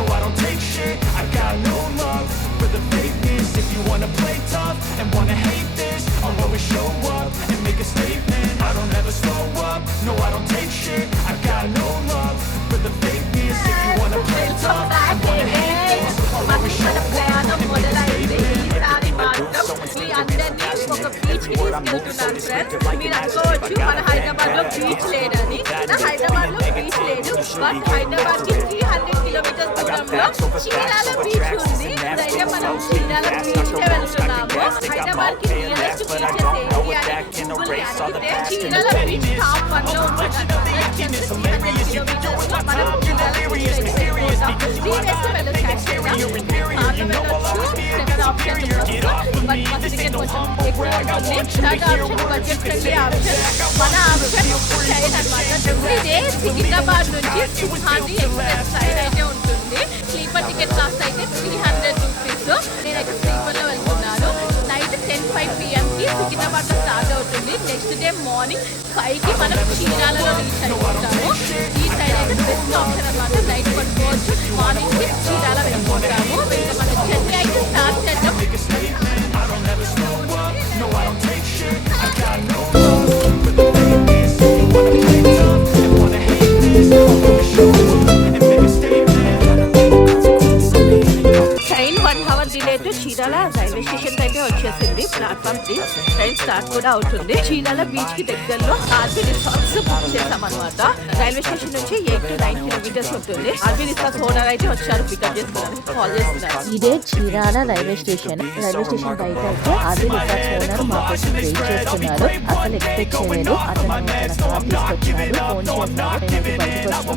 No, I don't take shit, I got no love for the fakeness. If you wanna play tough and wanna hate this, I'll always show up and make a statement. I don't ever slow up, no, I don't take shit, I got no love for the fakeness. If you wanna play tough and wanna hate this, I'll always show up and make a statement. మీ అందరినీ ఒక beach కి తీసుకెళ్తున్నాను friends. మీరు అనుకోవచ్చు మన హైదరాబాద్ లో beach లేదని. హైదరాబాద్ లో బీచ్ లేదు, బట్ హైదరాబాద్ కి 300 కిలోమీటర్స్ దూరంలో చీరాల బీచ్ ఉంది. అయితే మనం చీరాల బీచ్ కే వెళ్తున్నాము. హైదరాబాద్ కి నియరెస్ట్ బీచెస్ ఏంటి అని అడిగితే చీరాల బీచ్ టాప్ 1 లో ఉంటుందంట. మనం చీరాల బీచ్ అయితే వెళ్ళొచ్చు. బట్ ఫస్ట్ టికెట్ కొంచెం ఎక్కువ ఉంటుంది. Third option budget friendly option. మన ఆప్షన్ ట్రైన్ అనమాట. ఇదే సికింద్రాబాద్ నుంచి సింహాద్రి ఎక్స్ప్రెస్ ట్రైన్ అయితే ఉంటుంది. స్లీపర్ టికెట్ కాస్ట్ అయితే 300 రూపీస్. నేనైతే స్లీపర్లో వెళ్తున్నాను. నైట్ 10:05 PM కి సికింద్రాబాద్లో స్టార్ట్ అవుతుంది. నెక్స్ట్ డే మార్నింగ్ 5 కి మనం చీరాలలో రీచ్ అయిపోతాము. ఈ ట్రైన్ అయితే బెస్ట్ ఆప్షన్ అనమాట. నైట్ పడుకోవచ్చు, మార్నింగ్ కి చీరాల వెళ్ళిపోతాము. ఇంకా మన జర్నీ అయితే స్టార్ట్ చేద్దాం. No, I don't take shit, I got no love for the fakeness. If you wanna play tough and wanna hate this, I'll always show up and make a statement. Train 1 hour delay తో Chirala railway station కి అయితే వచ్చేసింది. Platform 3 train start కూడా అవుతుంది. Chirala beach కి దగ్గరలో RB resorts book చేసాం అనమాట. రైల్వే స్టేషన్ నుంచి 8 to 9 కిలోమీటర్స్ ఉంటుంది. ఆర్బీ రిసార్ట్స్ ఓనర్ అయితే వచ్చారు, పికప్ చేసుకోవడానికి కాల్ చేస్తున్నారు. ఇదే Chirala railway station. Railway station బయట అయితే ఆర్బీ రిసార్ట్స్ ఓనర్ మా కోసం వెయిట్ చేస్తున్నారు. అసలు ఎక్స్పెక్ట్ చేయలేదు. అతను తన కార్ తీసుకొచ్చినాడు, ఫోన్ చేస్తున్నారు. నేనైతే బయటకు వచ్చాము.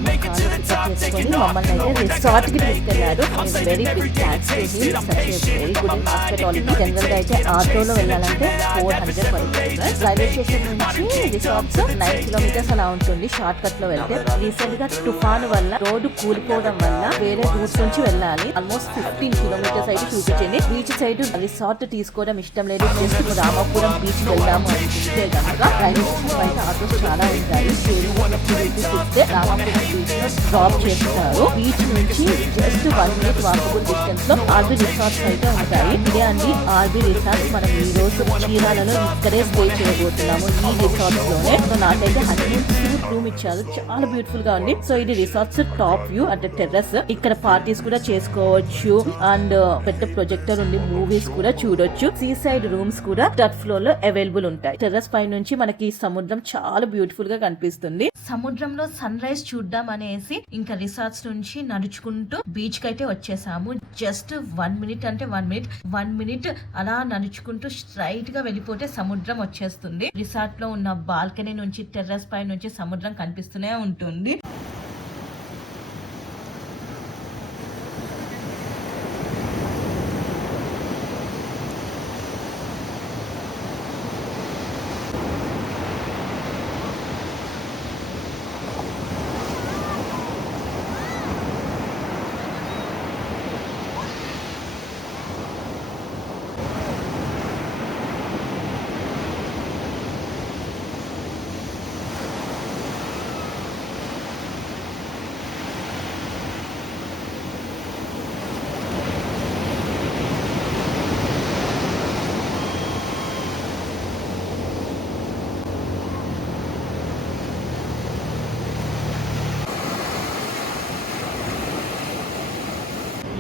కార్ పికప్ చేసుకొని మమ్మల్ని అయితే రిసార్ట్ కి తీసుకెళ్లారు. Very big thanks to him. Such a very good hospitality. General గా అయితే ఆటోలో వెళ్ళాలంటే 400 పడుతుంది. రైల్వే స్టేషన్ నుంచి రిసార్ట్స్ 9 కిలోమీటర్స్ అలా ఉంటుంది షార్ట్ కట్ లో వెళ్తే. రీసెంట్ గా తుఫాను వల్ల రోడ్డు కూలిపోవడం వల్ల వేరే రూట్స్ నుంచి వెళ్ళాలి. ఆల్మోస్ట్ 15 కిలోమీటర్స్ అయితే చూపించింది. బీచ్ సైడ్ రిసార్ట్ తీసుకోవడం ఇష్టం లేదు, జస్ట్ రామాపురం బీచ్ వెళ్దాము అనుకుంటే కనుక రైల్వే స్టేషన్ బయట ఆటోస్ చాలా ఉంటాయి. రామాపురం బీచ్ లో డ్రాప్ చేస్తారు. బీచ్ నుంచి జస్ట్ 1 minute వాకబుల్ డిస్టెన్స్ లో ఆర్బీ రిసార్ట్స్ అయితే ఉంటాయి. ఇదే అండి ఆర్బీ రిసార్ట్స్. మనం ఈ రోజు చీరాలలో ఇక్కడే స్టే చేయబోతున్నాము, ఈ రిసార్ట్స్ లోనే. సో నాకైతే 100 రూమ్ ఇచ్చారు, చాలా బ్యూటిఫుల్ గా ఉంది. సో ఇది రిసార్ట్స్ టాప్ వ్యూ అంటే టెర్రస్. ఇక్కడ పార్టీస్ కూడా చేసుకోవచ్చు అండ్ పెద్ద ప్రొజెక్టర్ ఉంది, మూవీస్ కూడా చూడొచ్చు. సీ సైడ్ రూమ్స్ కూడా థర్డ్ ఫ్లోర్ లో అవైలబుల్ ఉంటాయి. టెర్రస్ పై నుంచి మనకి సముద్రం చాలా బ్యూటిఫుల్ గా కనిపిస్తుంది. సముద్రంలో సన్ రైజ్ చూద్దాం అనేసి ఇంకా రిసార్ట్స్ నుంచి నడుచుకుంటూ బీచ్ కి అయితే వచ్చేసాము. జస్ట్ 1 minute అంటే 1 minute అలా నడుచుకుంటూ స్ట్రైట్ గా వెళ్ళిపోతే సముద్రం వచ్చేస్తుంది. రిసార్ట్ లో ఉన్న బాల్కనీ నుంచి టెర్రస్ పై నుంచి సముద్రం కనిపిస్తూనే ఉంటుంది.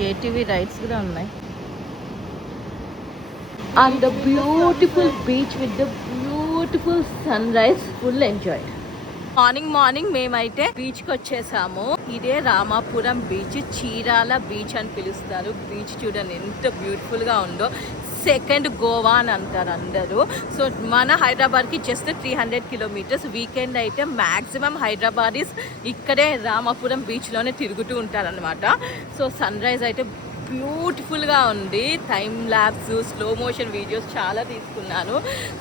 ఏటీవీ రైడ్స్ కూడా ఉన్నాయి. And the beautiful beach with the beautiful sunrise. Full enjoy. Morning మేమైతే బీచ్ కి వచ్చేసాము. ఇదే రామాపురం బీచ్, చీరాల బీచ్ అని పిలుస్తారు. బీచ్ చూడండి ఎంత బ్యూటిఫుల్ గా ఉందో. సెకండ్ గోవా అని అంటారు అందరూ. సో మన హైదరాబాద్కి జస్ట్ 300 కిలోమీటర్స్. వీకెండ్ అయితే మ్యాక్సిమం హైదరాబాదీస్ ఇక్కడే రామాపురం బీచ్లోనే తిరుగుతూ ఉంటారనమాట. సో సన్ రైజ్ అయితే బ్యూటిఫుల్గా ఉంది. Time lapse, slow motion videos చాలా తీసుకున్నాను.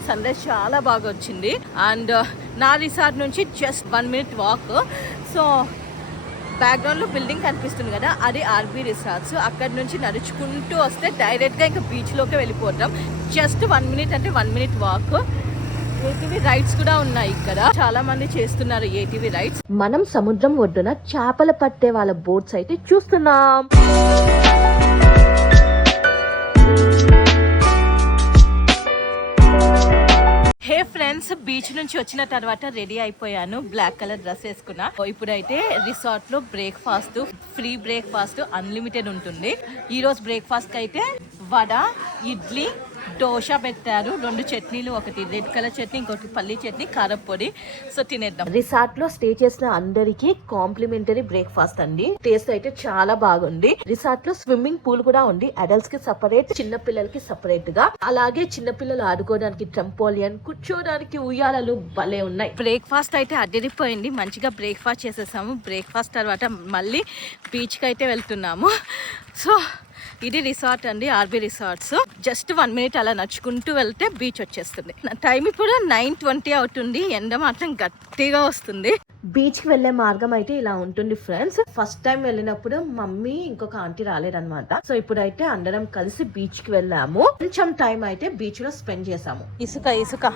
సన్ రైజ్ చాలా బాగా వచ్చింది. అండ్ నా రిసార్ట్ నుంచి జస్ట్ 1 minute వాక్. సో బ్యాక్గ్రౌండ్లో బిల్డింగ్ కనిపిస్తుంది కదా, అది ఆర్బీ రిసార్ట్స్. అక్కడ నుంచి నడుచుకుంటూ వస్తే డైరెక్ట్గా ఇంకా బీచ్లోకి వెళ్ళిపోతాం. జస్ట్ 1 minute అంటే 1 minute వాక్. ఏటీవీ రైడ్స్ కూడా ఉన్నాయి ఇక్కడ, చాలా మంది చేస్తున్నారు ఏటీవీ రైడ్స్. మనం సముద్రం ఒడ్డున చేపలు పట్టే వాళ్ళ బోట్స్ అయితే చూస్తున్నాం. హే ఫ్రెండ్స్, బీచ్ నుంచి వచ్చిన తర్వాత రెడీ అయిపోయాను. బ్లాక్ కలర్ డ్రెస్ వేసుకున్నా. ఇప్పుడైతే రిసార్ట్ లో బ్రేక్ఫాస్ట్, ఫ్రీ బ్రేక్ఫాస్ట్ అన్లిమిటెడ్ ఉంటుంది. ఈ రోజు బ్రేక్ఫాస్ట్ అయితే వడ, ఇడ్లీ, దోశ పెట్టారు. 2 చట్నీలు, ఒకటి రెడ్ కలర్ చట్నీ, ఇంకొకటి పల్లీ చట్నీ, కారం పొడి. సో తినేద్దాం. రిసార్ట్ లో స్టే చేసిన అందరికి కాంప్లిమెంటరీ బ్రేక్ఫాస్ట్ అండి. టేస్ట్ అయితే చాలా బాగుంది. రిసార్ట్ లో స్విమ్మింగ్ పూల్ కూడా ఉంది. అడల్ట్స్ కి సపరేట్, చిన్న పిల్లలకి సపరేట్ గా. అలాగే చిన్న పిల్లలు ఆడుకోవడానికి ట్రంపోలియన్, కూర్చోడానికి ఉయ్యాలలు భలే ఉన్నాయి. బ్రేక్ఫాస్ట్ అయితే అదిరిపోయింది. మంచిగా బ్రేక్ఫాస్ట్ చేసేసాము. బ్రేక్ఫాస్ట్ తర్వాత మళ్ళీ బీచ్ కి అయితే వెళ్తున్నాము. సో ఇది రిసార్ట్ అండి, ఆర్బీ రిసార్ట్స్. జస్ట్ 1 minute అలా నడుచుకుంటూ వెళ్తే బీచ్ వచ్చేస్తుంది. టైం ఇప్పుడు 9:20 అవుతుంది. ఎండ మాత్రం గట్టిగా వస్తుంది. బీచ్ కి వెళ్లే మార్గం అయితే ఇలా ఉంటుంది ఫ్రెండ్స్. ఫస్ట్ టైం వెళ్ళినప్పుడు మమ్మీ ఇంకొక ఆంటీ రాలేదన్నమాట. సో ఇప్పుడైతే అందరం కలిసి బీచ్ కి వెళ్ళాము. కొంచెం టైం అయితే బీచ్ లో స్పెండ్ చేసాము. ఇసుక,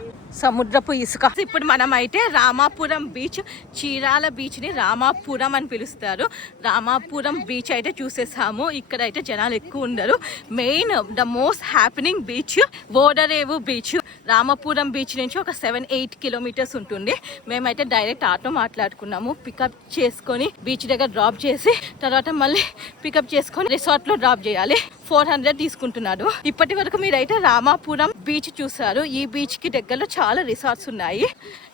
సముద్రపు ఇసుక. ఇప్పుడు మనం అయితే రామాపురం బీచ్, చీరాల బీచ్ ని రామాపురం అని పిలుస్తారు. రామాపురం బీచ్ అయితే చూసేసాము. ఇక్కడైతే జనాలు ఎక్కువ ఉండరు. Main the most happening beach Vodarevu beach. Ramapuram beach నుంచి ఒక 7-8 kilometers ఉంటుంది. మేమైతే డైరెక్ట్ ఆటో మాట్లాడుకున్నాము. పికప్ చేసుకొని బీచ్ దగ్గర డ్రాప్ చేసి తర్వాత మళ్ళీ పికప్ చేసుకొని రిసార్ట్ లో డ్రాప్ చేయాలి. 400 తీసుకుంటున్నాడు. ఇప్పటి వరకు మీరైతే రామాపురం బీచ్ చూసారు. ఈ బీచ్ కి దగ్గరలో చాలా రిసార్ట్స్ ఉన్నాయి.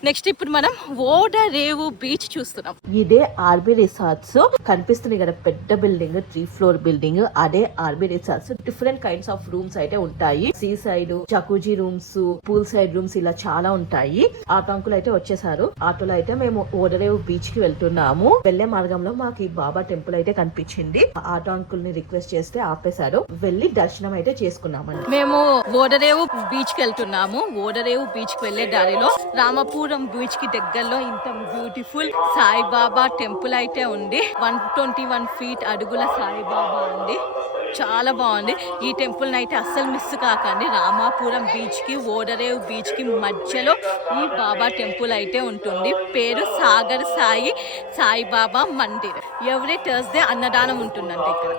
నెక్స్ట్ ఇప్పుడు మనం వోడరేవు బీచ్ చూస్తున్నాం. ఇదే ఆర్బీ రిసార్ట్స్. కనిపిస్తుంది కదా పెద్ద బిల్డింగ్, 3 floor బిల్డింగ్. అదే RB resorts. Different kinds of rooms అయితే ఉంటాయి. Sea side, jacuzzi rooms, pool side rooms, ఇలా చాలా ఉంటాయి. ఆటో అంకుల్ అయితే వచ్చేసారు. ఆటోలో అయితే మేము వోడరేవు బీచ్ కి వెళ్తున్నాము. వెళ్లే మార్గంలో మాకు ఈ బాబా టెంపుల్ అయితే కనిపించింది. ఆటో అంకుల్ ని రిక్వెస్ట్ చేస్తే ఆపేశారు. వెళ్ళి దర్శనం అయితే చేసుకున్నామండి. మేము వోడరేవు బీచ్ కి వెళ్తున్నాము. వోడరేవు బీచ్ కి వెళ్లే దారిలో రామపురం బీచ్ కి దగ్గరలో ఇంత బ్యూటిఫుల్ సాయిబాబా టెంపుల్ అయితే ఉంది. 121 feet అడుగుల సాయిబాబా అండి. చాలా బాగుంది. ఈ టెంపుల్ అయితే అస్సలు మిస్ కాకండి. రామాపురం బీచ్ కి వోడరేవు బీచ్ కి మధ్యలో ఈ బాబా టెంపుల్ అయితే ఉంటుంది. పేరు సాగర్ సాయిబాబా మందిర్. ఎవ్రీ థర్స్డే అన్నదానం ఉంటుందంట ఇక్కడ.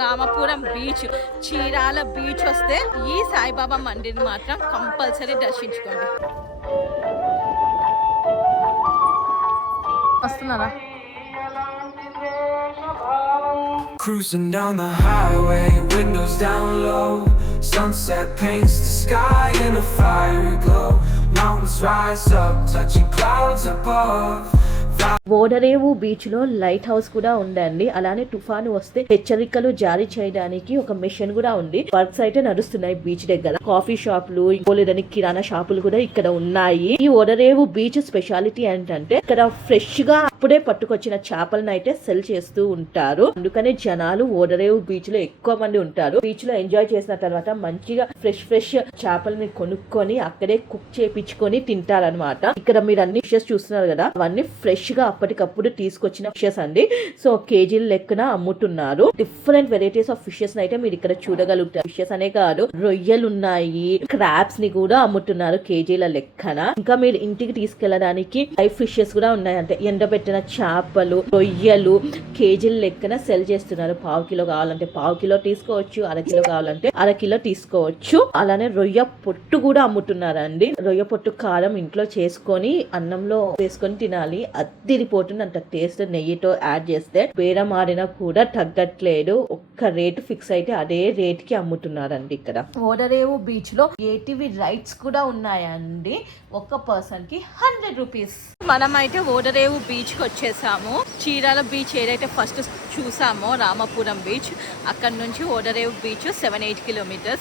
రామపురం బీచ్, చీరాల బీచ్ వస్తే ఈ సాయిబాబా మందిర్ మాత్రం కంపల్సరీ దర్శించుకోండి. వస్తున్నారా? Cruising down the highway, windows down low. Sunset paints the sky in a fiery glow. Mountains rise up, touching clouds above. Vodarevu beach లో లైట్ హౌస్ కూడా ఉందండి. అలానే తుఫాను వస్తే హెచ్చరికలు జారీ చేయడానికి ఒక మిషన్ కూడా ఉంది. వర్క్స్ అయితే నడుస్తున్నాయి బీచ్ దగ్గర. కాఫీ షాపులు, లేదని కిరాణా షాపులు కూడా ఇక్కడ ఉన్నాయి. ఈ వోడరేవు బీచ్ స్పెషాలిటీ ఏంటంటే ఇక్కడ ఫ్రెష్ గా అప్పుడే పట్టుకొచ్చిన చేపలను అయితే సెల్ చేస్తూ ఉంటారు. అందుకనే జనాలు వోడరేవు బీచ్ లో ఎక్కువ మంది ఉంటారు. బీచ్ లో ఎంజాయ్ చేసిన తర్వాత మంచిగా ఫ్రెష్ చేపలని కొనుక్కొని అక్కడే కుక్ చేపించుకొని తింటారనమాట. ఇక్కడ మీరు అన్ని ఫిషెస్ చూస్తున్నారు కదా, అవన్నీ ఫ్రెష్ గా అప్పటికప్పుడు తీసుకొచ్చిన ఫిషెస్ అండి. సో కేజీల లెక్కన అమ్ముతున్నారు. డిఫరెంట్ వెరైటీస్ ఆఫ్ ఫిషెస్ అయితే మీరు ఇక్కడ చూడగలుగుతారు. ఫిషెస్ అనే కాదు, రొయ్యలు ఉన్నాయి, క్రాబ్స్ ని కూడా అమ్ముతున్నారు కేజీల లెక్కన. ఇంకా మీరు ఇంటికి తీసుకెళ్లడానికి లైవ్ ఫిషెస్ కూడా ఉన్నాయి. అంటే ఎండబెట్టిన చేపలు, రొయ్యలు కేజీల లెక్కన సెల్ చేస్తున్నారు. 1/2 కిలో కావాలంటే 1/2 కిలో తీసుకోవచ్చు, 1/2 కిలో కావాలంటే 1/2 కిలో తీసుకోవచ్చు. అలానే రొయ్య పొట్టు కూడా అమ్ముతున్నారండి. రొయ్య పొట్టు కారం ఇంట్లో చేసుకొని అన్నంలో వేసుకొని తినాలి. అదిరిపోతుంది అంత టేస్ట్. నెయ్యితో యాడ్ చేస్తే బేరం ఆడినా కూడా తగ్గట్లేదు. ఒక్క రేటు ఫిక్స్ అయితే అదే రేట్ కి అమ్ముతున్నారండి ఇక్కడ. వోడరేవు బీచ్ లో ఏటీవీ రైడ్స్ కూడా ఉన్నాయండి. ఒక్క పర్సన్ కి 100 రూపీస్. మనం అయితే వోడరేవు బీచ్ కి వచ్చేసాము. చీరాల బీచ్ ఏదైతే ఫస్ట్ చూసామో రామాపురం బీచ్, అక్కడ నుంచి వోడరేవు బీచ్ 7-8 kilometers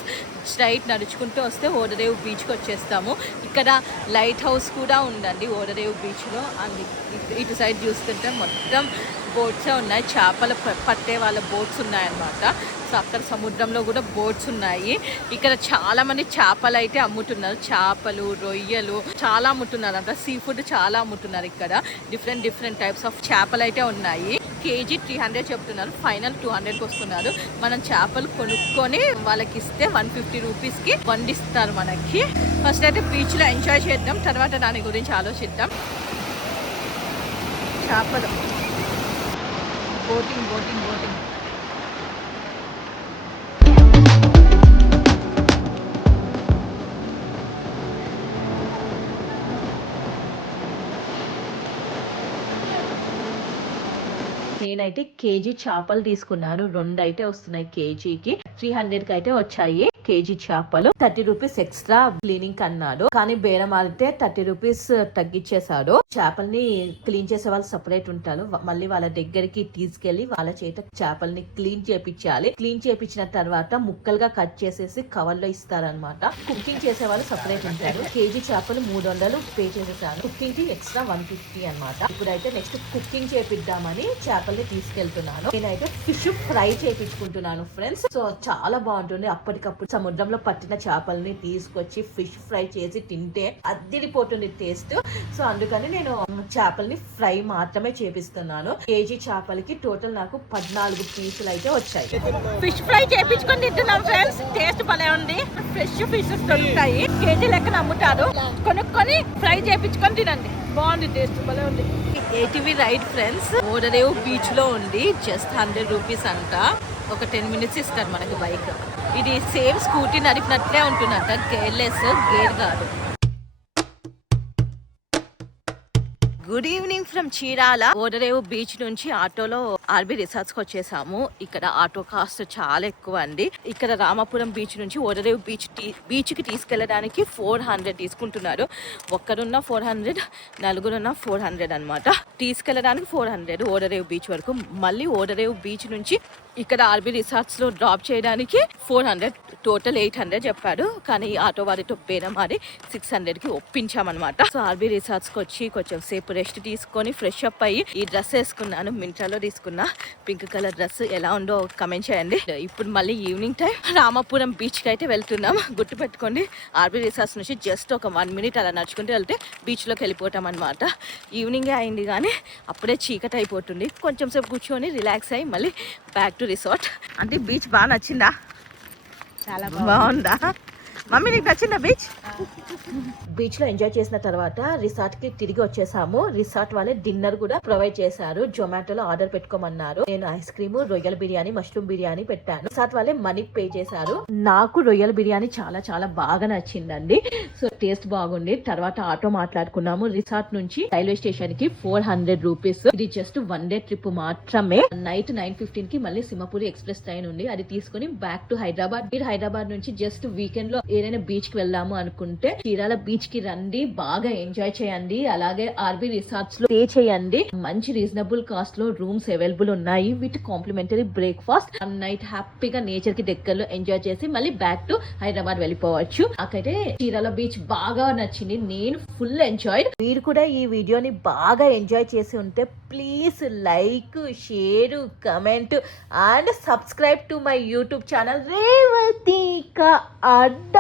స్ట్రైట్ నడుచుకుంటూ వస్తే వోడరేవు బీచ్ కి వచ్చేస్తాము. ఇక్కడ లైట్ హౌస్ కూడా ఉందండి వోడరేవు బీచ్ లో. ఇటు సైడ్ చూస్తుంటే మొత్తం బోట్సే ఉన్నాయి. చేపలు పట్టే వాళ్ళ బోట్స్ ఉన్నాయన్నమాట. సో సో అక్కడ సముద్రంలో కూడా బోట్స్ ఉన్నాయి. ఇక్కడ చాలా మంది చేపలు అయితే అమ్ముతున్నారు, చేపలు, రొయ్యలు చాలా అమ్ముతున్నారు అంట. సీ ఫుడ్ చాలా అమ్ముతున్నారు ఇక్కడ. డిఫరెంట్ టైప్స్ ఆఫ్ చేపలు అయితే ఉన్నాయి. కేజీ 300 చెప్తున్నారు, ఫైనల్ 200కి వస్తున్నారు. మనం చేపలు కొనుక్కొని వాళ్ళకి ఇస్తే 150 రూపీస్కి వండిస్తారు మనకి. ఫస్ట్ అయితే బీచ్లో ఎంజాయ్ చేద్దాం, తర్వాత దాని గురించి ఆలోచిద్దాం. చేపలు, బోటింగ్. నేనైతే కేజీ చేపలు తీసుకున్నాను. 2 అయితే వస్తున్నాయి కేజీకి. 300కి అయితే వచ్చాయి కేజీ చేపలు. 30 రూపీస్ ఎక్స్ట్రా క్లీనింగ్ అన్నాడు, కానీ బేరం ఆడితే 30 రూపీస్ తగ్గించేశాడు. చేపల్ని క్లీన్ చేసే వాళ్ళు సపరేట్ ఉంటారు, మళ్ళీ వాళ్ళ దగ్గరికి తీసుకెళ్లి వాళ్ళ చేత చేపల్ని క్లీన్ చేపించాలి. క్లీన్ చేపించిన తర్వాత ముక్కలుగా కట్ చేసేసి కవర్ లో ఇస్తారనమాట. కుకింగ్ చేసే వాళ్ళు సపరేట్ ఉంటారు. కేజీ చేపలు 300 పే చేసేసాను. కుకింగ్ కి ఎక్స్ట్రా 150 అనమాట. ఇప్పుడైతే నెక్స్ట్ కుకింగ్ చేపిద్దామని చేపల్ని తీసుకెళ్తున్నాను. నేనైతే ఫిష్ ఫ్రై చేపించుకుంటున్నాను ఫ్రెండ్స్. సో చాలా బాగుంటుంది. అప్పటికప్పుడు సముద్రంలో పట్టిన చేపల్ని తీసుకొచ్చి ఫిష్ ఫ్రై చేసి తింటే అద్దిరిపోతుంది టేస్ట్. సో అందుకని నేను చేపల్ని ఫ్రై మాత్రమే చేపిస్తున్నాను. కేజీ చేపలకి టోటల్ నాకు 14 పీసులు అయితే వచ్చాయి. ఫిష్ ఫ్రై చేపించుకొని తింటున్నాం ఫ్రెండ్స్. టేస్ట్ భలే ఉంది. ఫ్రెష్ ఫిషెస్ దొరుకుతాయి, కేజీ లెక్కన అమ్ముతారు. కొనుక్కొని ఫ్రై చేపించుకొని తినండి, బాగుంది, టేస్ట్ భలే ఉంది. ఏటీవీ రైడ్ ఫ్రెండ్స్, ఓడరేవు బీచ్ లో ఉంది. జస్ట్ 100 రూపీస్ అంట. ఒక 10 మినిట్స్ ఇస్తారు మనకి బైక్. ఇది సేమ్ స్కూటీ నడిపినట్లే ఉంటుందంట, గేర్లెస్, గేర్ కాదు. Good evening from Chirala. ఓడరేవు బీచ్ నుంచి ఆటోలో ఆర్బీ రిసార్ట్స్ కి వచ్చేసాము. ఇక్కడ ఆటో కాస్ట్ చాలా ఎక్కువ అండి. ఇక్కడ రామాపురం బీచ్ నుంచి ఓడరేవు బీచ్ కి తీసుకెళ్ళడానికి 400 తీసుకుంటున్నారు. ఒక్కరున్న 400, నలుగురున్న 400 అనమాట. తీసుకెళ్ళడానికి 400 ఓడరేవు బీచ్ వరకు. మళ్ళీ ఓడరేవు బీచ్ నుంచి ఇక్కడ ఆర్బీ రిసార్ట్స్ లో డ్రాప్ చేయడానికి 400, టోటల్ 800 చెప్పాడు. కానీ ఆటో వారితో బేరం ఆడి 600కి ఒప్పించామన్నమాట. సో ఆర్బీ రిసార్ట్స్ కి వచ్చి కొంచెం సేపు రెస్ట్ తీసుకొని ఫ్రెష్ అప్ అయ్యి ఈ డ్రెస్ వేసుకున్నాను. మింట్రాలో తీసుకున్న పింక్ కలర్ డ్రెస్. ఎలా ఉందో కమెంట్ చేయండి. ఇప్పుడు మళ్ళీ ఈవినింగ్ టైం రామాపురం బీచ్ కి అయితే వెళ్తున్నాం. గుర్తు పెట్టుకోండి, ఆర్బీ రిసార్ట్స్ నుంచి జస్ట్ ఒక 1 మినిట్ అలా నడుచుకుంటూ వెళ్తే బీచ్ లోకి వెళ్ళిపోతాం అనమాట. ఈవినింగే అయింది కానీ అప్పుడే చీకటి అయిపోతుంది. కొంచెం సేపు కూర్చొని రిలాక్స్ అయ్యి మళ్ళీ బ్యాక్ టు రిసార్ట్. అంటే బీచ్ బాగా నచ్చిందా? చాలా బాగుందా మమ్మీ, నీకు నచ్చిందా బీచ్? బీచ్ లో ఎంజాయ్ చేసిన తర్వాత రిసార్ట్ కి తిరిగి వచ్చేసాము. రిసార్ట్ వాళ్ళే డిన్నర్ కూడా ప్రొవైడ్ చేశారు. జొమాటోలో ఆర్డర్ పెట్టుకోమన్నారు. నేను ఐస్ క్రీమ్, రొయ్యల బిర్యానీ, మష్రూమ్ బిర్యానీ పెట్టాను. రిసార్ట్ వాళ్ళే మనీ పే చేశారు. నాకు రొయ్యల బిర్యానీ చాలా చాలా బాగా నచ్చిందండి. సో టేస్ట్ బాగుంది. తర్వాత ఆటో మాట్లాడుకున్నాము. రిసార్ట్ నుంచి రైల్వే స్టేషన్ కి 400 రూపీస్. ఇది జస్ట్ 1 డే ట్రిప్ మాత్రమే. నైట్ 9:15 కి మళ్ళీ సింహపూరి ఎక్స్ప్రెస్ ట్రైన్ ఉంది, అది తీసుకుని బ్యాక్ టు హైదరాబాద్. మీరు హైదరాబాద్ నుంచి జస్ట్ వీకెండ్ లో ఏదైనా బీచ్ కి వెళ్దాము అనుకుంటే చీరాల బీచ్ కి రండి, బాగా ఎంజాయ్ చేయండి. అలాగే ఆర్బీ రిసార్ట్స్ లో స్టే చేయండి. మంచి రీజనబుల్ కాస్ట్ లో రూమ్స్ అవైలబుల్ ఉన్నాయి విత్ కాంప్లిమెంటరీ బ్రేక్ఫాస్ట్. నైట్ హ్యాపీగా నేచర్ కి దగ్గరలో ఎంజాయ్ చేసి మళ్ళీ బ్యాక్ టు హైదరాబాద్ వెళ్ళిపోవచ్చు. నాకైతే చీరాల బీచ్ బాగా నచ్చింది. నేను ఫుల్ ఎంజాయ్. మీరు కూడా ఈ వీడియోని బాగా ఎంజాయ్ చేసి ఉంటే please like, share, comment and subscribe to my YouTube channel Revathika Adda.